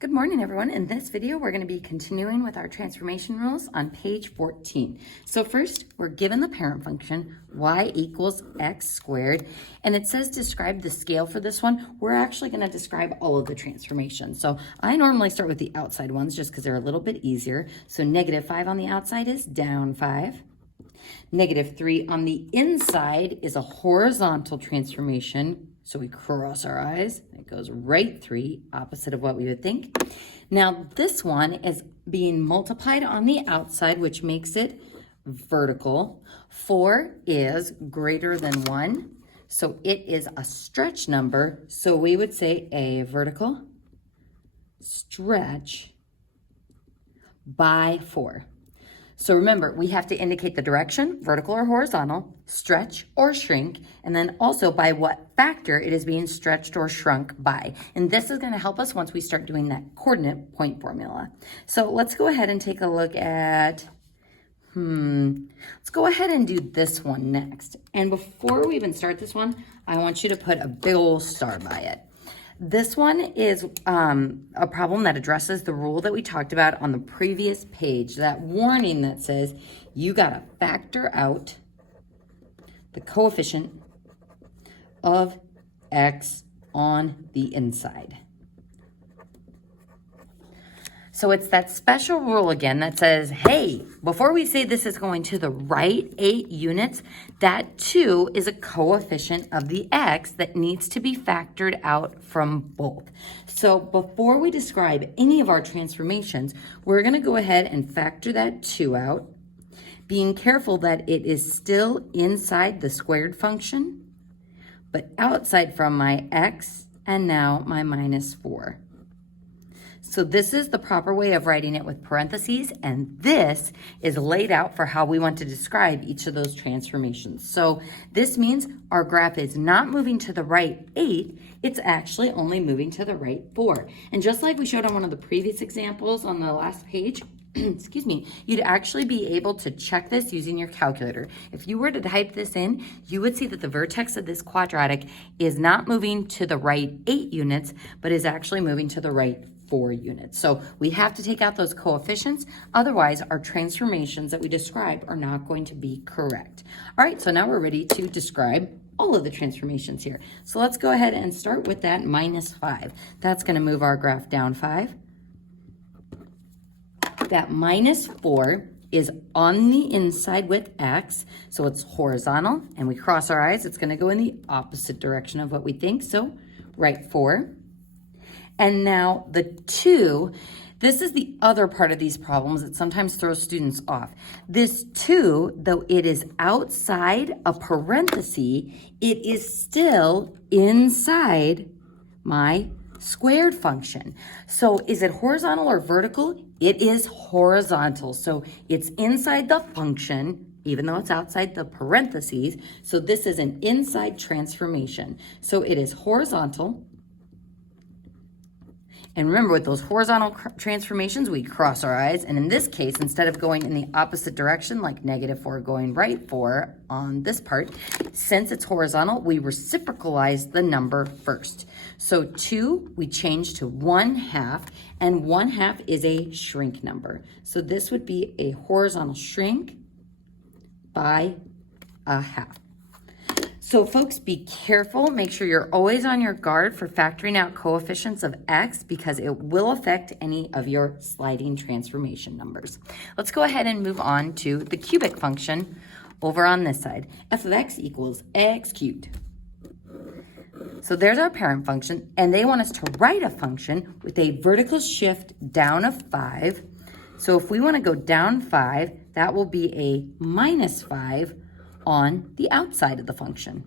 Good morning, everyone. In this video, we're going to be continuing with our transformation rules on page 14. So first, we're given the parent function, y equals x squared, and it says describe the scale for this one. We're actually going to describe all of the transformations. So I normally start with the outside ones just because they're a little bit easier. So -5 on the outside is down 5. -3 on the inside is a horizontal transformation. So we cross our eyes, it goes right 3, opposite of what we would think. Now this one is being multiplied on the outside, which makes it vertical. 4 is greater than 1, so it is a stretch number. So we would say a vertical stretch by 4. So remember, we have to indicate the direction, vertical or horizontal, stretch or shrink, and then also by what factor it is being stretched or shrunk by. And this is going to help us once we start doing that coordinate point formula. So let's go ahead and take a look at, let's go ahead and do this one next. And before we even start this one, I want you to put a big old star by it. This one is a problem that addresses the rule that we talked about on the previous page, that warning that says you got to factor out the coefficient of x on the inside. So it's that special rule again that says, hey, before we say this is going to the right 8 units, that 2 is a coefficient of the x that needs to be factored out from both. So before we describe any of our transformations, we're going to go ahead and factor that 2 out, being careful that it is still inside the squared function, but outside from my x and now my -4. So this is the proper way of writing it with parentheses, and this is laid out for how we want to describe each of those transformations. So this means our graph is not moving to the right 8, it's actually only moving to the right 4. And just like we showed on one of the previous examples on the last page, excuse me, you'd actually be able to check this using your calculator. If you were to type this in, you would see that the vertex of this quadratic is not moving to the right 8 units, but is actually moving to the right 4 units. So we have to take out those coefficients. Otherwise, our transformations that we describe are not going to be correct. All right, so now we're ready to describe all of the transformations here. So let's go ahead and start with that -5. That's going to move our graph down 5. That -4 is on the inside with x, so it's horizontal, and we cross our eyes. It's going to go in the opposite direction of what we think, so right 4. And now the 2, this is the other part of these problems that sometimes throws students off. This 2, though it is outside a parenthesis, it is still inside my squared function. So is it horizontal or vertical? It is horizontal. So it's inside the function, even though it's outside the parentheses. So this is an inside transformation. So it is horizontal. And remember, with those horizontal transformations, we cross our eyes. And in this case, instead of going in the opposite direction, like -4 going right 4 on this part, since it's horizontal, we reciprocalize the number first. So 2, we change to 1/2, and 1/2 is a shrink number. So this would be a horizontal shrink by 1/2. So folks, be careful. Make sure you're always on your guard for factoring out coefficients of x because it will affect any of your sliding transformation numbers. Let's go ahead and move on to the cubic function over on this side. F of x equals x cubed. So there's our parent function, and they want us to write a function with a vertical shift down of 5. So if we want to go down 5, that will be a -5 on the outside of the function.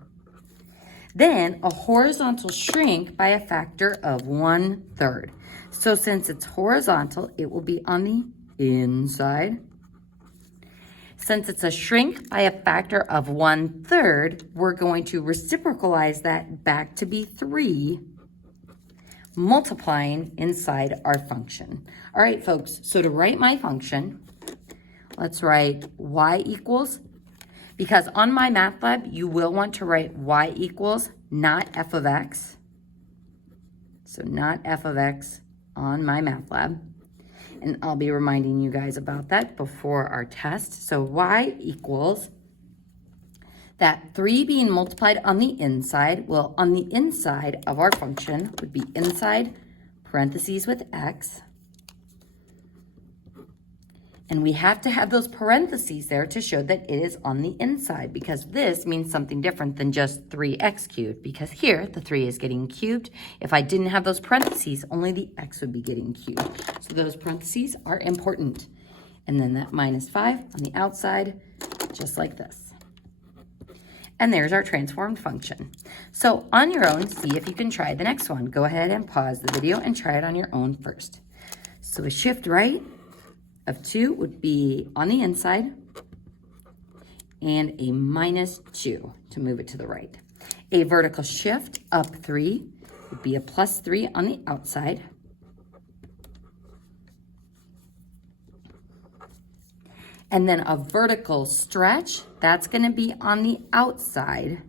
Then a horizontal shrink by a factor of 1/3. So since it's horizontal, it will be on the inside. Since it's a shrink by a factor of 1/3, we're going to reciprocalize that back to be 3, multiplying inside our function. All right, folks, so to write my function, let's write y equals, because on my math lab, you will want to write y equals, not f of x. So not f of x on my math lab. And I'll be reminding you guys about that before our test. So y equals that 3 being multiplied on the inside. Well, on the inside of our function would be inside parentheses with x. And we have to have those parentheses there to show that it is on the inside, because this means something different than just 3x cubed, because here the 3 is getting cubed. If I didn't have those parentheses, only the x would be getting cubed. So those parentheses are important. And then that minus 5 on the outside, just like this. And there's our transformed function. So on your own, see if you can try the next one. Go ahead and pause the video and try it on your own first. So a shift right of 2 would be on the inside, and a minus 2 to move it to the right. A vertical shift up 3 would be a plus 3 on the outside. And then a vertical stretch, that's going to be on the outside.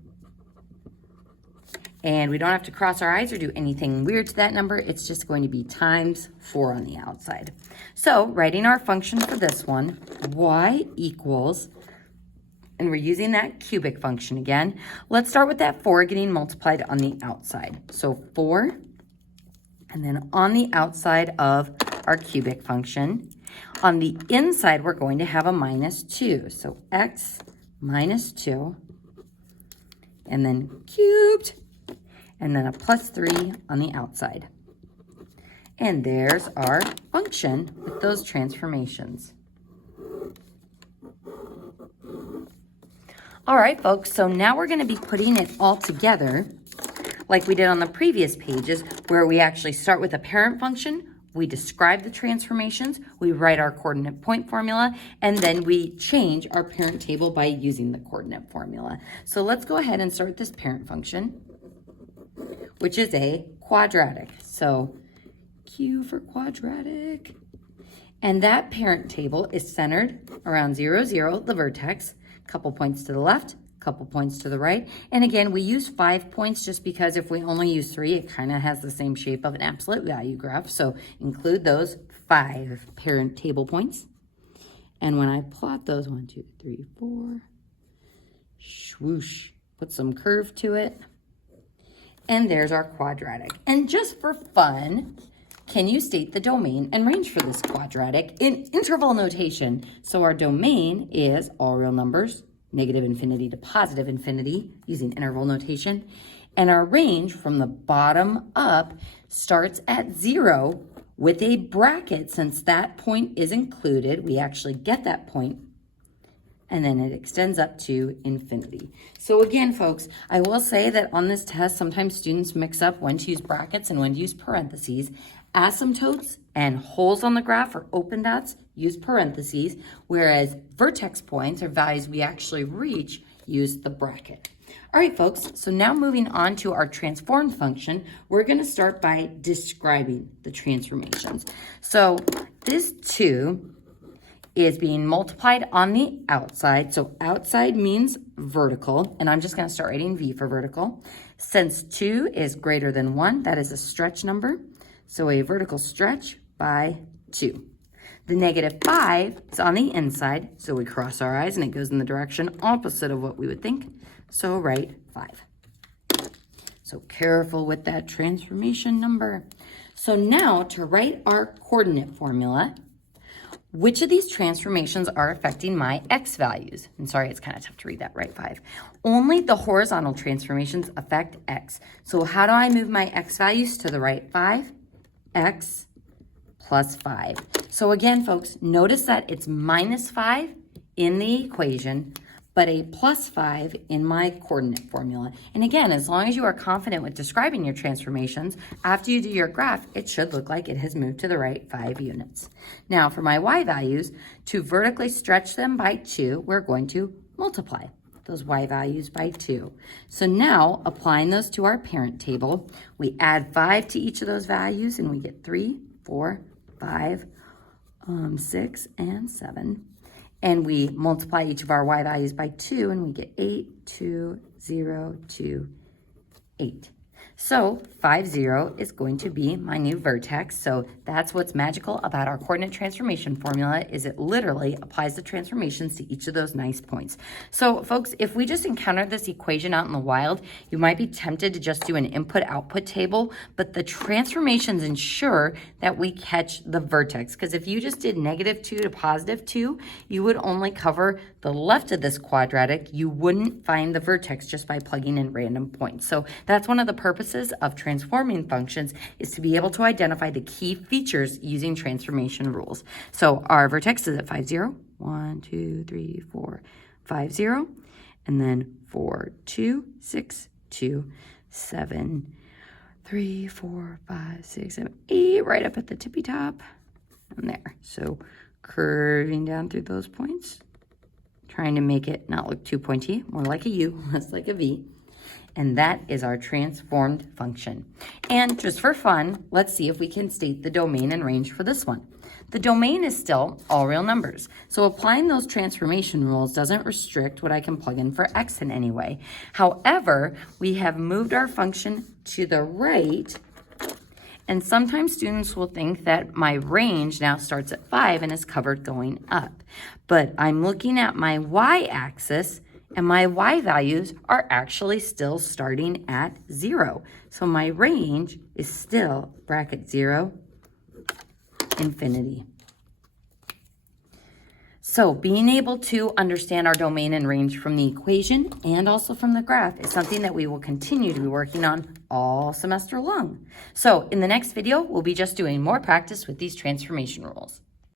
And we don't have to cross our eyes or do anything weird to that number. It's just going to be times 4 on the outside. So writing our function for this one, y equals, and we're using that cubic function again. Let's start with that 4 getting multiplied on the outside. So 4, and then on the outside of our cubic function. On the inside, we're going to have a minus 2. So x minus 2, and then cubed, and then a plus 3 on the outside. And there's our function with those transformations. All right, folks, so now we're going to be putting it all together like we did on the previous pages, where we actually start with a parent function, we describe the transformations, we write our coordinate point formula, and then we change our parent table by using the coordinate formula. So let's go ahead and start with this parent function, which is a quadratic. So Q for quadratic. And that parent table is centered around 0, 0, the vertex, a couple points to the left, couple points to the right. And again, we use 5 points just because if we only use 3, it kind of has the same shape of an absolute value graph. So include those 5 parent table points. And when I plot those, 1, 2, 3, 4, swoosh, put some curve to it. And there's our quadratic. And just for fun, can you state the domain and range for this quadratic in interval notation? So our domain is all real numbers, negative infinity to positive infinity, using interval notation. And our range from the bottom up starts at 0 with a bracket. Since that point is included, we actually get that point, and then it extends up to infinity. So again, folks, I will say that on this test, sometimes students mix up when to use brackets and when to use parentheses. Asymptotes and holes on the graph, or open dots, use parentheses, whereas vertex points, or values we actually reach, use the bracket. All right, folks, so now moving on to our transformed function, we're going to start by describing the transformations. So this 2 is being multiplied on the outside. So outside means vertical, and I'm just going to start writing V for vertical. Since 2 is greater than 1, that is a stretch number. So a vertical stretch by 2. The negative 5 is on the inside, so we cross our eyes and it goes in the direction opposite of what we would think. So write 5. So careful with that transformation number. So now to write our coordinate formula, which of these transformations are affecting my x values? I'm sorry, it's kind of tough to read that, right? 5. Only the horizontal transformations affect x. So how do I move my x values to the right? 5, x plus 5. So again, folks, notice that it's minus 5 in the equation, but a plus 5 in my coordinate formula. And again, as long as you are confident with describing your transformations, after you do your graph, it should look like it has moved to the right 5 units. Now for my y values, to vertically stretch them by 2, we're going to multiply those y values by 2. So now, applying those to our parent table, we add 5 to each of those values, and we get 3, 4, 5, 6, and 7. And we multiply each of our y values by 2, and we get 8, 2, 0, 2, 8. So 5, 0 is going to be my new vertex. So that's what's magical about our coordinate transformation formula is it literally applies the transformations to each of those nice points. So folks, if we just encountered this equation out in the wild, you might be tempted to just do an input-output table, but the transformations ensure that we catch the vertex. Because if you just did -2 to +2, you would only cover the left of this quadratic. You wouldn't find the vertex just by plugging in random points. So that's one of the purposes of transforming functions is to be able to identify the key features using transformation rules. So our vertex is at 5, 0. 1, 2, 3, 4, 5, 0. And then 4, 2, 6, 2, 7, 3, 4, 5, 6, 7, 8, right up at the tippy top. And there. So curving down through those points, trying to make it not look too pointy, more like a U, less like a V. And that is our transformed function. And just for fun, let's see if we can state the domain and range for this one. The domain is still all real numbers. So applying those transformation rules doesn't restrict what I can plug in for x in any way. However, we have moved our function to the right. And sometimes students will think that my range now starts at 5 and is covered going up. But I'm looking at my y-axis, and my y values are actually still starting at 0. So my range is still bracket 0, infinity. So being able to understand our domain and range from the equation and also from the graph is something that we will continue to be working on all semester long. So in the next video, we'll be just doing more practice with these transformation rules.